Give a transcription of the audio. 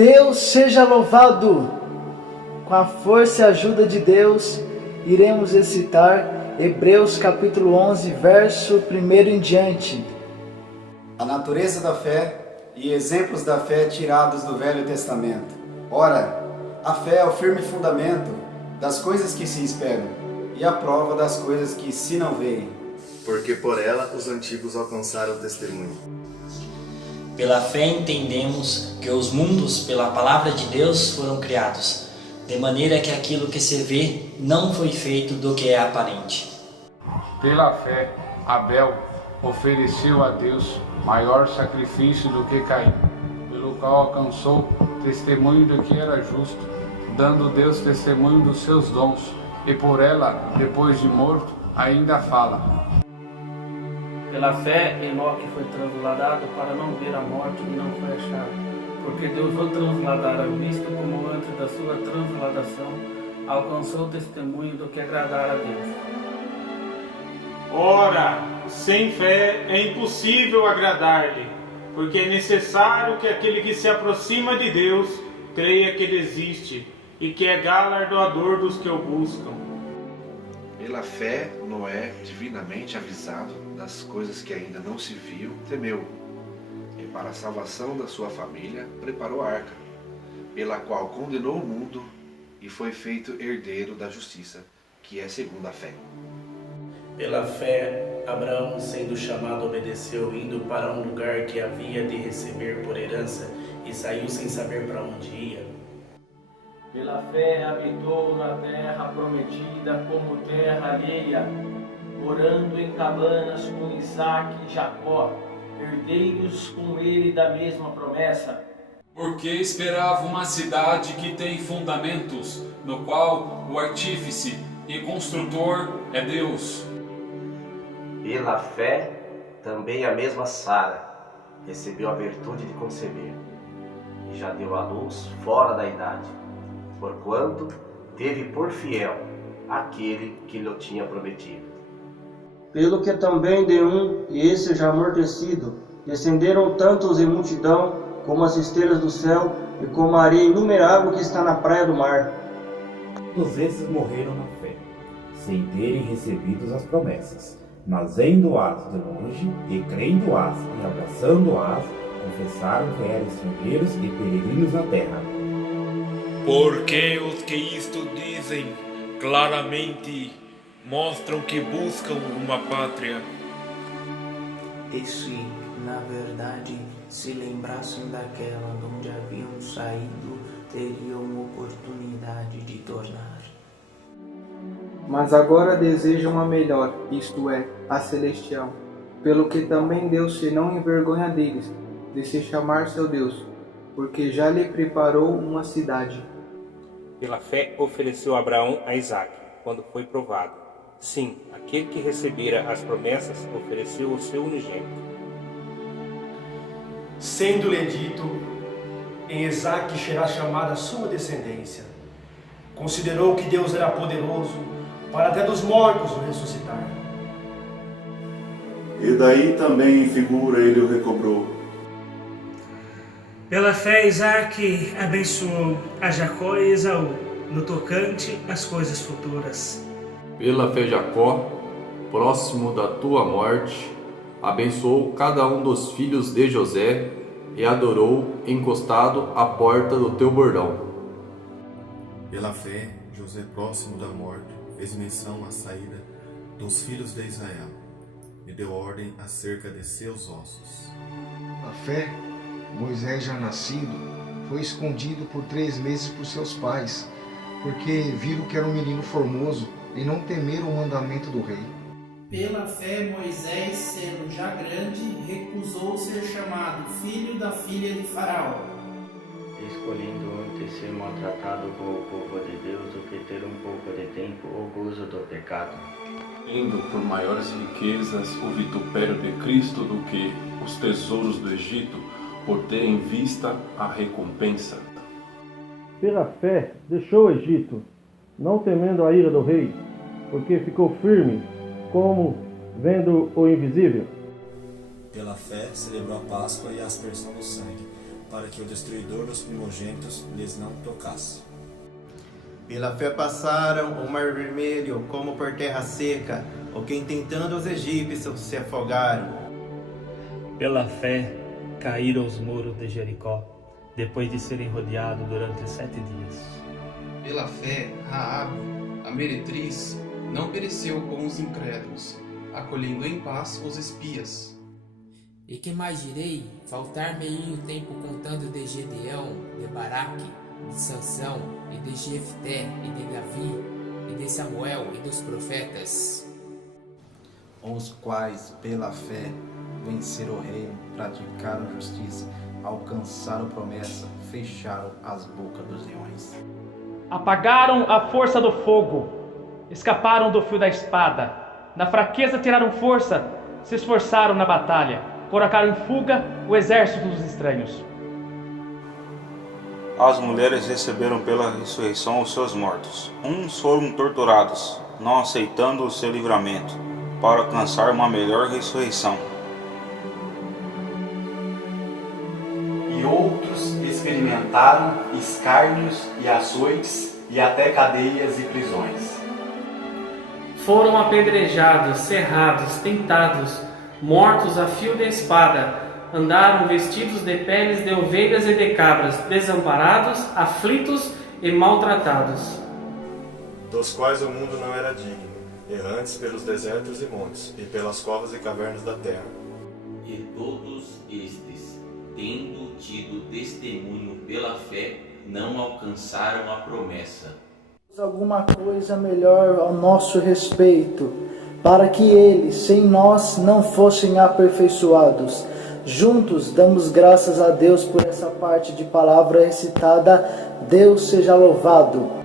Deus seja louvado! Com a força e ajuda de Deus, iremos recitar Hebreus capítulo 11, verso 1 em diante. A natureza da fé e exemplos da fé tirados do Velho Testamento. Ora, a fé é o firme fundamento das coisas que se esperam e a prova das coisas que se não veem. Porque por ela os antigos alcançaram o testemunho. Pela fé entendemos que os mundos, pela palavra de Deus, foram criados, de maneira que aquilo que se vê não foi feito do que é aparente. Pela fé, Abel ofereceu a Deus maior sacrifício do que Caim, pelo qual alcançou testemunho de que era justo, dando Deus testemunho dos seus dons, e por ela, depois de morto, ainda fala. Pela fé, Enoque foi transladado para não ver a morte e não foi achado. Porque Deus o transladara, visto como antes da sua transladação, alcançou o testemunho do que agradara a Deus. Ora, sem fé é impossível agradar-lhe, porque é necessário que aquele que se aproxima de Deus creia que ele existe e que é galardoador dos que o buscam. Pela fé, Noé, divinamente avisado das coisas que ainda não se viu, temeu. E para a salvação da sua família, preparou a arca, pela qual condenou o mundo e foi feito herdeiro da justiça, que é segundo a fé. Pela fé, Abraão, sendo chamado, obedeceu, indo para um lugar que havia de receber por herança, e saiu sem saber para onde ia. Pela fé habitou na terra prometida como terra alheia, morando em cabanas com Isaque e Jacó, herdeiros com ele da mesma promessa. Porque esperava uma cidade que tem fundamentos, no qual o artífice e construtor é Deus. Pela fé, também a mesma Sara recebeu a virtude de conceber, e já deu à luz fora da idade, porquanto teve por fiel aquele que lhe tinha prometido. Pelo que também de um, e esse já amortecido, descenderam tantos em multidão como as estrelas do céu e como a areia inumerável que está na praia do mar. Todos esses morreram na fé, sem terem recebido as promessas, mas vendo-as de longe e crendo-as e abraçando-as, confessaram que eram estrangeiros e peregrinos na terra. Porque os que isto dizem claramente mostram que buscam uma pátria. E se, na verdade, se lembrassem daquela de onde haviam saído, teriam oportunidade de tornar. Mas agora desejam a melhor, isto é, a celestial, pelo que também Deus se não envergonha deles, de se chamar seu Deus, porque já lhe preparou uma cidade. Pela fé ofereceu Abraão a Isaque, quando foi provado. Sim, aquele que recebera as promessas ofereceu o seu unigênito. Sendo-lhe dito, em Isaque será chamada a sua descendência. Considerou que Deus era poderoso para até dos mortos o ressuscitar. E daí também em figura ele o recobrou. Pela fé, Isaque abençoou a Jacó e Esaú, no tocante às coisas futuras. Pela fé, Jacó, próximo da tua morte, abençoou cada um dos filhos de José e adorou encostado à porta do teu bordão. Pela fé, José, próximo da morte, fez menção à saída dos filhos de Israel e deu ordem acerca de seus ossos. A fé, Moisés já nascido, foi escondido por 3 meses por seus pais, porque viram que era um menino formoso e não temeram o mandamento do rei. Pela fé, Moisés, sendo já grande, recusou ser chamado filho da filha de Faraó, escolhendo antes ser maltratado com o povo de Deus do que ter um pouco de tempo o gozo do pecado. Tendo por maiores riquezas o vitupério de Cristo do que os tesouros do Egito, por ter em vista a recompensa. Pela fé, deixou o Egito, não temendo a ira do rei, porque ficou firme, como vendo o invisível. Pela fé, celebrou a Páscoa e a aspersão do sangue, para que o destruidor dos primogênitos lhes não tocasse. Pela fé passaram o mar vermelho como por terra seca, o que tentando os egípcios se afogaram. Pela fé caíram os muros de Jericó, depois de serem rodeados durante 7 dias. Pela fé, Raabe, a meretriz, não pereceu com os incrédulos, acolhendo em paz os espias. E que mais direi? Faltar-me-ia o tempo contando de Gedeão, de Baraque, de Sansão, e de Jefté, e de Davi, e de Samuel, e dos profetas. Os quais, pela fé, venceram o reino, praticaram justiça, alcançaram promessa, fecharam as bocas dos leões. Apagaram a força do fogo, escaparam do fio da espada, na fraqueza tiraram força, se esforçaram na batalha, colocaram em fuga o exército dos estranhos. As mulheres receberam pela ressurreição os seus mortos. Uns foram torturados, não aceitando o seu livramento, para alcançar uma melhor ressurreição. E outros experimentaram escárnios e açoites e até cadeias e prisões. Foram apedrejados, serrados, tentados, mortos a fio de espada, andaram vestidos de peles de ovelhas e de cabras, desamparados, aflitos e maltratados. Dos quais o mundo não era digno, errantes pelos desertos e montes, e pelas covas e cavernas da terra. E todos estes, tendo tido testemunho pela fé, não alcançaram a promessa. Alguma coisa melhor ao nosso respeito, para que eles, sem nós, não fossem aperfeiçoados. Juntos damos graças a Deus por essa parte de palavra recitada. Deus seja louvado.